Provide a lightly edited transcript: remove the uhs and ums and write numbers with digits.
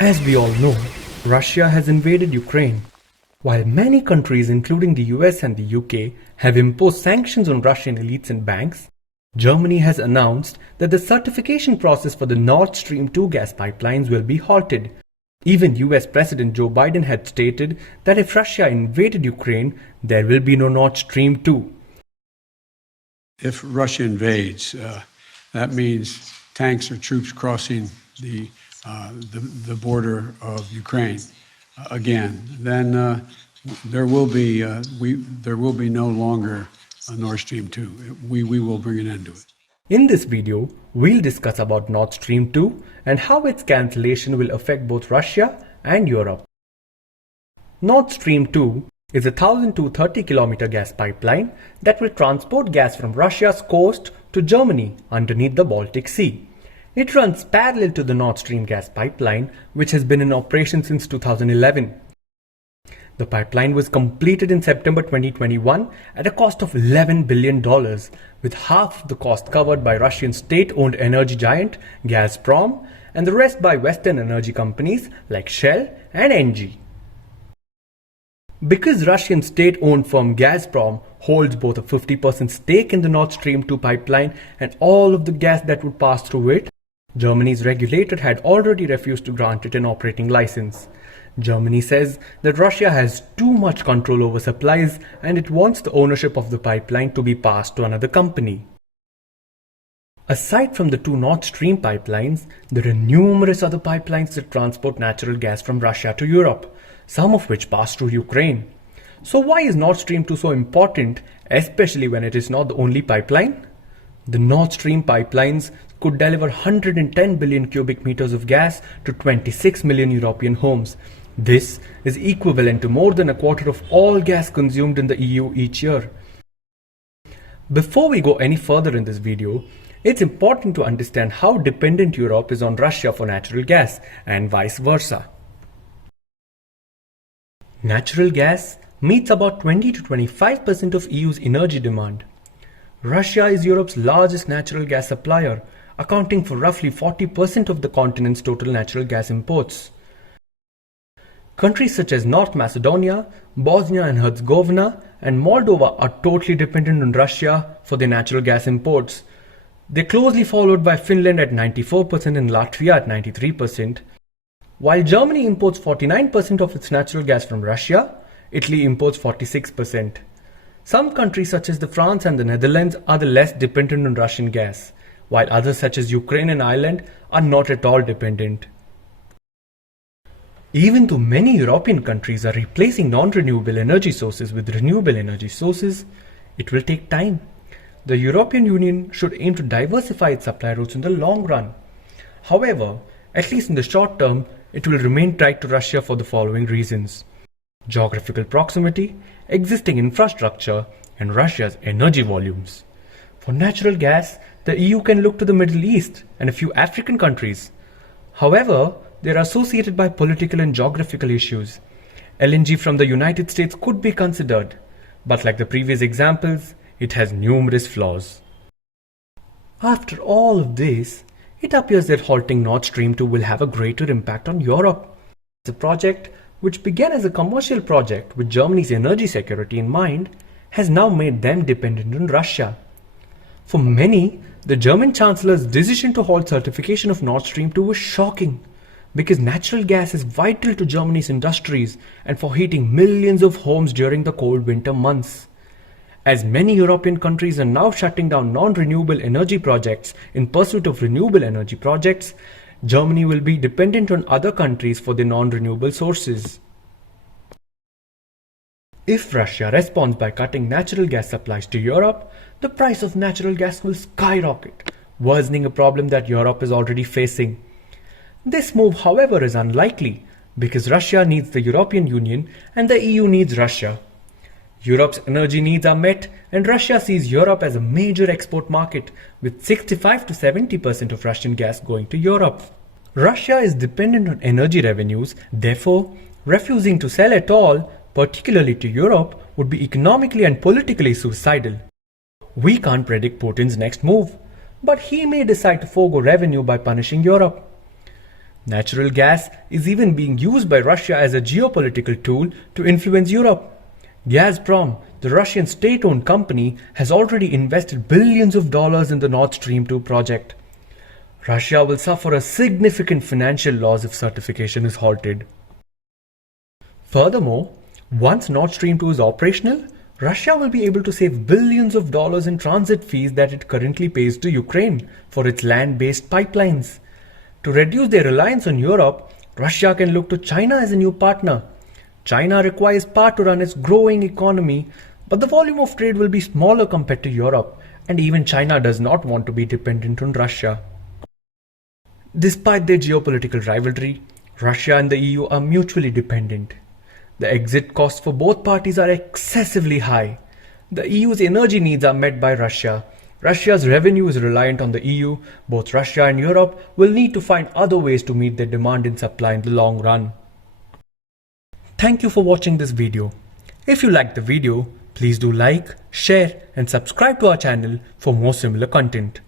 As we all know, Russia has invaded Ukraine. While many countries including the US and the UK have imposed sanctions on Russian elites and banks, Germany has announced that the certification process for the Nord Stream 2 gas pipelines will be halted. Even US President Joe Biden had stated that if Russia invaded Ukraine, there will be no Nord Stream 2. If Russia invades, that means tanks or troops crossing the border of Ukraine again. Then there will be no longer a Nord Stream 2. We will bring an end to it. In this video, we'll discuss about Nord Stream 2 and how its cancellation will affect both Russia and Europe. Nord Stream 2 is a 1,230 kilometer gas pipeline that will transport gas from Russia's coast to Germany underneath the Baltic Sea. It runs parallel to the Nord Stream gas pipeline, which has been in operation since 2011. The pipeline was completed in September 2021 at a cost of $11 billion, with half of the cost covered by Russian state-owned energy giant Gazprom and the rest by Western energy companies like Shell and Engie. Because Russian state-owned firm Gazprom holds both a 50% stake in the Nord Stream 2 pipeline and all of the gas that would pass through it, Germany's regulator had already refused to grant it an operating license. Germany says that Russia has too much control over supplies and it wants the ownership of the pipeline to be passed to another company. Aside from the two Nord Stream pipelines, there are numerous other pipelines that transport natural gas from Russia to Europe, some of which pass through Ukraine. So why is Nord Stream 2 so important, especially when it is not the only pipeline? The Nord Stream pipelines could deliver 110 billion cubic meters of gas to 26 million European homes. This is equivalent to more than a quarter of all gas consumed in the EU each year. Before we go any further in this video, it's important to understand how dependent Europe is on Russia for natural gas and vice versa. Natural gas meets about 20 to 25% of EU's energy demand. Russia is Europe's largest natural gas supplier, accounting for roughly 40% of the continent's total natural gas imports. Countries such as North Macedonia, Bosnia and Herzegovina, and Moldova are totally dependent on Russia for their natural gas imports. They're closely followed by Finland at 94% and Latvia at 93%. While Germany imports 49% of its natural gas from Russia, Italy imports 46%. Some countries such as France and the Netherlands are the less dependent on Russian gas, while others such as Ukraine and Ireland are not at all dependent. Even though many European countries are replacing non-renewable energy sources with renewable energy sources, it will take time. The European Union should aim to diversify its supply routes in the long run. However, at least in the short term, it will remain tied to Russia for the following reasons: geographical proximity, existing infrastructure, and Russia's energy volumes. For natural gas, the EU can look to the Middle East and a few African countries. However, they are associated by political and geographical issues. LNG from the United States could be considered, but like the previous examples, it has numerous flaws. After all of this, it appears that halting Nord Stream 2 will have a greater impact on Europe. The project, which began as a commercial project with Germany's energy security in mind, has now made them dependent on Russia. For many, the German Chancellor's decision to halt certification of Nord Stream 2 was shocking, because natural gas is vital to Germany's industries and for heating millions of homes during the cold winter months. As many European countries are now shutting down non-renewable energy projects in pursuit of renewable energy projects, Germany will be dependent on other countries for their non-renewable sources. If Russia responds by cutting natural gas supplies to Europe, the price of natural gas will skyrocket, worsening a problem that Europe is already facing. This move, however, is unlikely because Russia needs the European Union and the EU needs Russia. Europe's energy needs are met and Russia sees Europe as a major export market, with 65 to 70% of Russian gas going to Europe. Russia is dependent on energy revenues, therefore, refusing to sell at all, particularly to Europe, would be economically and politically suicidal. We can't predict Putin's next move, but he may decide to forgo revenue by punishing Europe. Natural gas is even being used by Russia as a geopolitical tool to influence Europe. Gazprom, the Russian state-owned company, has already invested billions of dollars in the Nord Stream 2 project. Russia will suffer a significant financial loss if certification is halted. Furthermore, once Nord Stream 2 is operational, Russia will be able to save billions of dollars in transit fees that it currently pays to Ukraine for its land-based pipelines. To reduce their reliance on Europe, Russia can look to China as a new partner. China requires power to run its growing economy, but the volume of trade will be smaller compared to Europe, and even China does not want to be dependent on Russia. Despite their geopolitical rivalry, Russia and the EU are mutually dependent. The exit costs for both parties are excessively high. The EU's energy needs are met by Russia. Russia's revenue is reliant on the EU. Both Russia and Europe will need to find other ways to meet their demand in supply in the long run. Thank you for watching this video. If you liked the video, please do like, share and subscribe to our channel for more similar content.